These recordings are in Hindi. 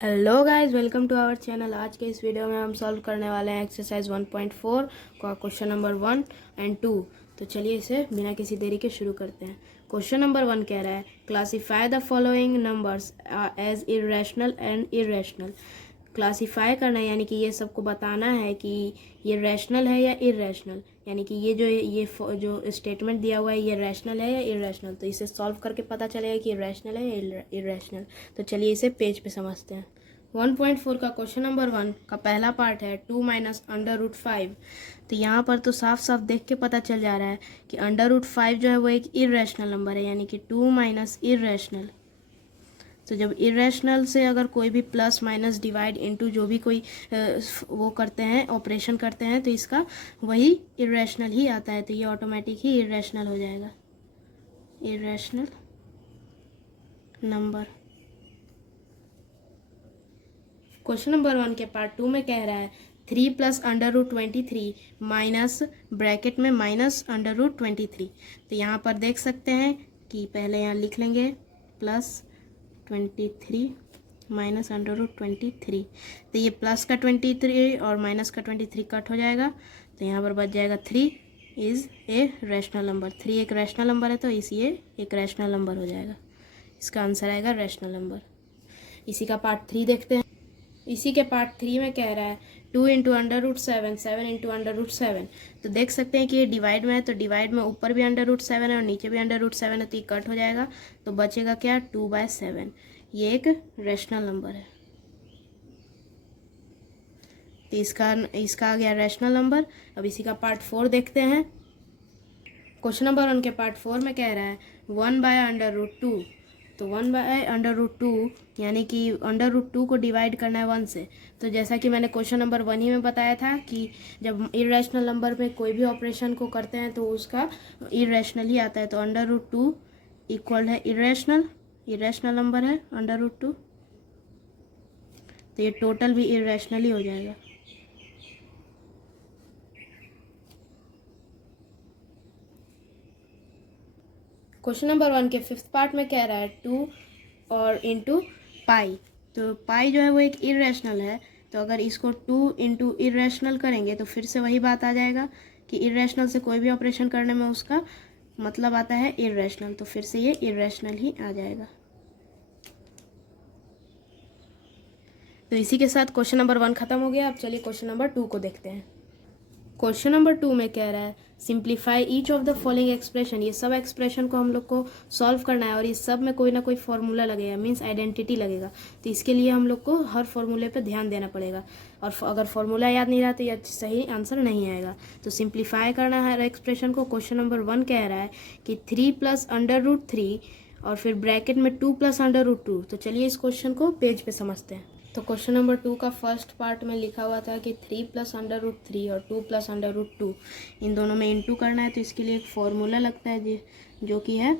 Hello guys, welcome to our channel. आज के इस वीडियो में हम सॉल्व करने वाले हैं एक्सरसाइज 1.4 का क्वेश्चन नंबर 1 एंड 2। तो चलिए इसे बिना किसी देरी के शुरू करते हैं। क्वेश्चन नंबर 1 कह रहा है classify the following numbers as irrational and irrational. Classify करना है यानी कि ये सबको बताना है कि ये रैशनल है या इरेशनल, यानी कि ये जो स्टेटमेंट दिया हुआ है ये रैशनल है या इरेशनल। तो इसे सॉल्व करके पता चलेगा कि रैशनल है या इरेशनल। तो चलिए इसे पेज पे समझते हैं। 1.4 का क्वेश्चन नंबर 1 का पहला पार्ट है 2 माइनस √5। तो यहाँ पर तो साफ साफ देख के पता चल जा रहा है कि √5 जो है वो एक इरेशनल नंबर है, यानी कि 2 माइनस इरेशनल। तो जब इरेशनल से अगर कोई भी प्लस माइनस डिवाइड इनटू जो भी कोई वो करते हैं, ऑपरेशन करते हैं, तो इसका वही इरेशनल ही आता है। तो ये ऑटोमेटिक ही इरेशनल हो जाएगा, इरेशनल नंबर। क्वेश्चन नंबर 1 के पार्ट 2 में कह रहा है 3 प्लस √23 माइनस ब्रैकेट में माइनस √23। तो यहाँ पर देख सकते हैं कि पहले यहाँ लिख लेंगे प्लस 23 माइनस √23। तो ये प्लस का 23 और माइनस का 23 कट हो जाएगा, तो यहाँ पर बच जाएगा 3 इज़ ए रैशनल नंबर। 3 एक रैशनल नंबर है तो इसलिए एक रैशनल नंबर हो जाएगा। इसका आंसर आएगा रैशनल नंबर। इसी का पार्ट 3 देखते हैं। इसी के पार्ट 3 में कह रहा है 2 इंटू √7, 7 इंटू √7। तो देख सकते हैं कि ये डिवाइड में है, तो डिवाइड में ऊपर भी √7 है और नीचे भी √7 है, तो ये कट हो जाएगा। तो बचेगा क्या, 2/7। ये एक रैशनल नंबर है, तो इसका आ गया रैशनल नंबर। अब इसी का पार्ट 4 देखते हैं। क्वेश्चन नंबर 1 के पार्ट 4 में कह रहा है 1/√2। तो 1/√2 यानी कि √2 को डिवाइड करना है 1 से। तो जैसा कि मैंने क्वेश्चन नंबर 1 ही में बताया था कि जब इरेशनल नंबर में कोई भी ऑपरेशन को करते हैं तो उसका इरेशनल ही आता है। तो √2 इक्वल है इरेशनल नंबर है √2। तो ये टोटल भी इरेशनल ही हो जाएगा। क्वेश्चन नंबर 1 के 5th पार्ट में कह रहा है 2 और इंटू पाई। तो पाई जो है वो एक इरेशनल है, तो अगर इसको 2 इंटू इरेशनल करेंगे तो फिर से वही बात आ जाएगा कि इरेशनल से कोई भी ऑपरेशन करने में उसका मतलब आता है इरेशनल, तो फिर से ये इरेशनल ही आ जाएगा। तो इसी के साथ क्वेश्चन नंबर 1 खत्म हो गया। अब चलिए क्वेश्चन नंबर 2 को देखते हैं। क्वेश्चन नंबर 2 में कह रहा है simplify each of the following expression. ये सब एक्सप्रेशन को हम लोग को सॉल्व करना है और इस सब में कोई ना कोई फॉर्मूला लगेगा, मीन्स आइडेंटिटी लगेगा। तो इसके लिए हम लोग को हर फॉर्मूले पे ध्यान देना पड़ेगा, और अगर फॉर्मूला याद नहीं रहा तो ये सही आंसर नहीं आएगा। तो सिंप्लीफाई करना है हर एक्सप्रेशन को। क्वेश्चन नंबर 1 कह रहा है कि 3 प्लस √3 और फिर ब्रैकेट में 2 प्लस √2। तो चलिए इस क्वेश्चन को पेज पे समझते हैं। तो क्वेश्चन नंबर 2 का फर्स्ट पार्ट में लिखा हुआ था कि 3 प्लस √3 और 2 प्लस √2 इन दोनों में इंटू करना है। तो इसके लिए एक फॉर्मूला लगता है जो कि है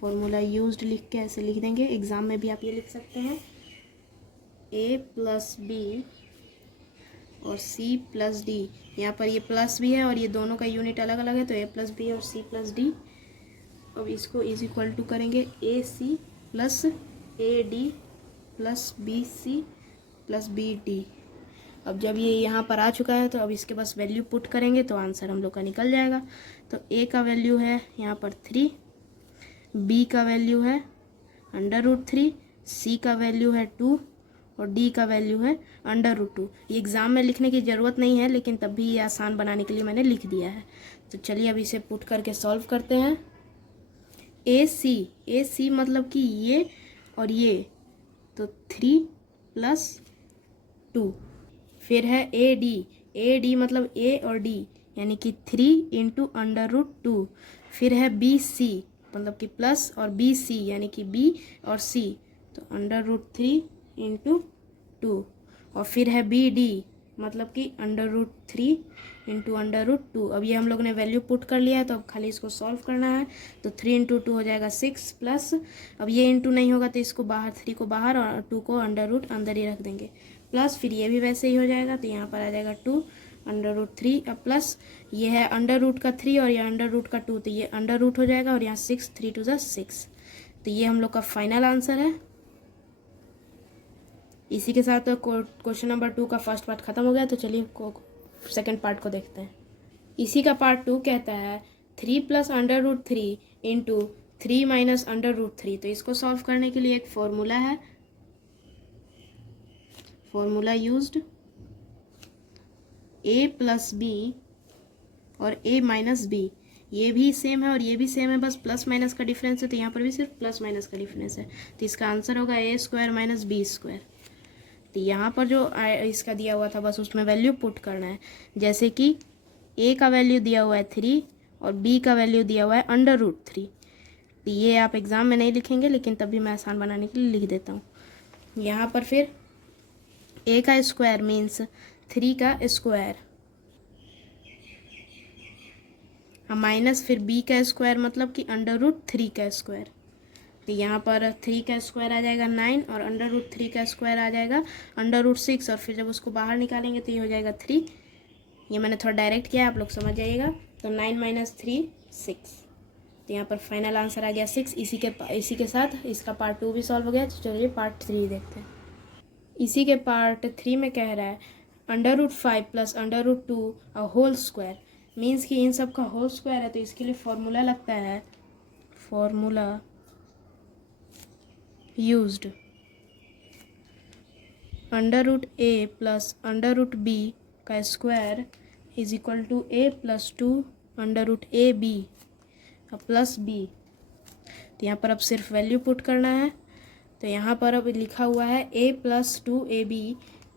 फॉर्मूला यूज्ड, लिख के ऐसे लिख देंगे। एग्जाम में भी आप ये लिख सकते हैं a प्लस बी और c प्लस डी। यहाँ पर ये प्लस भी है और ये दोनों का यूनिट अलग अलग है, तो a प्लस बी और c प्लस डी। अब इसको इज इक्वल टू करेंगे AC plus AD plus BC plus BD। अब जब ये यहाँ पर आ चुका है तो अब इसके पास वैल्यू पुट करेंगे तो आंसर हम लोग का निकल जाएगा। तो A का वैल्यू है यहाँ पर 3, B का वैल्यू है √3, C का वैल्यू है 2 और D का वैल्यू है √2। ये एग्ज़ाम में लिखने की ज़रूरत नहीं है, लेकिन तब भी ये आसान बनाने के लिए मैंने लिख दिया है। तो चलिए अब इसे पुट करके सॉल्व करते हैं। AC मतलब कि ये और ये, तो 3 प्लस 2। फिर है AD मतलब A और D यानी कि 3 इंटू √2। फिर है BC मतलब कि प्लस और BC यानी कि B और C, तो √3 इंटू 2। और फिर है BD मतलब कि √3 इंटू √2। अब ये हम लोग ने वैल्यू पुट कर लिया है, तो अब खाली इसको सॉल्व करना है। तो 3 इंटू 2 हो जाएगा 6 प्लस, अब ये इंटू नहीं होगा तो इसको बाहर, 3 को बाहर और 2 को अंदर ही रख देंगे, प्लस फिर ये भी वैसे ही हो जाएगा। तो यहाँ पर आ जाएगा 2 √3। अब प्लस ये है √ का 3 और ये √ का 2, तो ये √ हो जाएगा और यहाँ 6, 3 2 6। तो ये हम लोग का फाइनल आंसर है। इसी के साथ क्वेश्चन नंबर 2 का फर्स्ट पार्ट ख़त्म हो गया। तो चलिए सेकंड पार्ट को देखते हैं। इसी का पार्ट 2 कहता है 3 + √3 इंटू 3 - √3। तो इसको सॉल्व करने के लिए एक फॉर्मूला है, फॉर्मूला यूज्ड a + b और a - b, ये भी सेम है और ये भी सेम है, बस प्लस माइनस का डिफरेंस है। तो यहाँ पर भी सिर्फ प्लस माइनस का डिफरेंस है। तो इसका आंसर होगा a² - b²। तो यहाँ पर जो इसका दिया हुआ था बस उसमें वैल्यू पुट करना है। जैसे कि a का वैल्यू दिया हुआ है 3 और b का वैल्यू दिया हुआ है √3। तो ये आप एग्ज़ाम में नहीं लिखेंगे, लेकिन तब भी मैं आसान बनाने के लिए लिख देता हूँ। यहाँ पर फिर a का स्क्वायर मीन्स 3 का स्क्वायर, माइनस फिर b का स्क्वायर मतलब कि √3 का स्क्वायर। तो यहाँ पर 3 का स्क्वायर आ जाएगा 9 और √3 का स्क्वायर आ जाएगा √6, और फिर जब उसको बाहर निकालेंगे तो ये हो जाएगा 3। ये मैंने थोड़ा डायरेक्ट किया, आप लोग समझ जाइएगा। तो 9 - 3 6। तो यहाँ पर फाइनल आंसर आ गया 6। इसी के साथ इसका पार्ट 2 भी सॉल्व हो गया। तो चलिए पार्ट 3 देखते हैं। इसी के पार्ट 3 में कह रहा है √5 + √2 अ होल स्क्वायर, मीन्स कि इन सब का होल स्क्वायर है। तो इसके लिए फॉर्मूला लगता है, फॉर्मूला यूज्ड √a + √b का square is equal to a + 2 √ab plus b। तो यहाँ पर अब सिर्फ वैल्यू पुट करना है। तो यहाँ पर अब लिखा हुआ है a + 2ab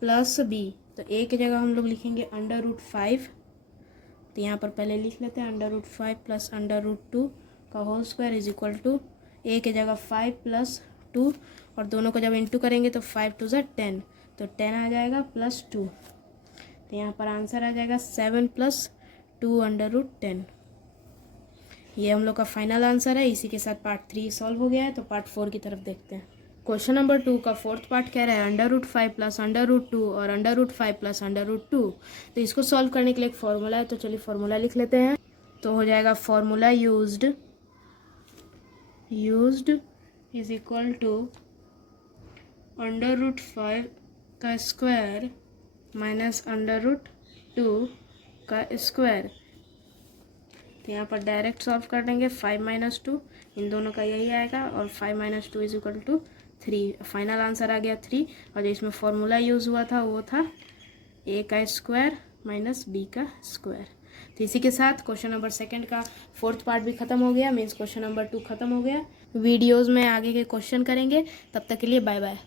+ b। तो a की जगह हम लोग लिखेंगे √5। तो यहाँ पर पहले लिख लेते हैं √5 + √2 का whole square is equal to a की जगह 5 + 2, और दोनों को जब इंटू करेंगे तो 5 × 2 = 10, तो 10 आ जाएगा +2। तो यहाँ पर आंसर आ जाएगा 7 + 2 √10। ये हम लोग का फाइनल आंसर है। इसी के साथ पार्ट 3 सॉल्व हो गया है। तो पार्ट 4 की तरफ देखते हैं। क्वेश्चन नंबर 2 का फोर्थ पार्ट कह रहा है √5 + √2 और √5 + √2। तो इसको सॉल्व करने के लिए एक फॉर्मूला है। तो चलिए फॉर्मूला लिख लेते हैं। तो हो जाएगा formula used is equal to √5 का स्क्वायर माइनस √2 का स्क्वायर। तो यहाँ पर डायरेक्ट सॉल्व कर देंगे। 5 - 2 इन दोनों का यही आएगा, और 5 - 2 is equal to 3। Final answer आ गया 3। और जो इसमें फॉर्मूला यूज़ हुआ था वो था a का स्क्वायर माइनस b का स्क्वायर। तो इसी के साथ क्वेश्चन नंबर 2 का फोर्थ पार्ट भी खत्म हो गया, मीन्स क्वेश्चन नंबर 2 खत्म हो गया। वीडियोज़ में आगे के क्वेश्चन करेंगे। तब तक के लिए बाय बाय।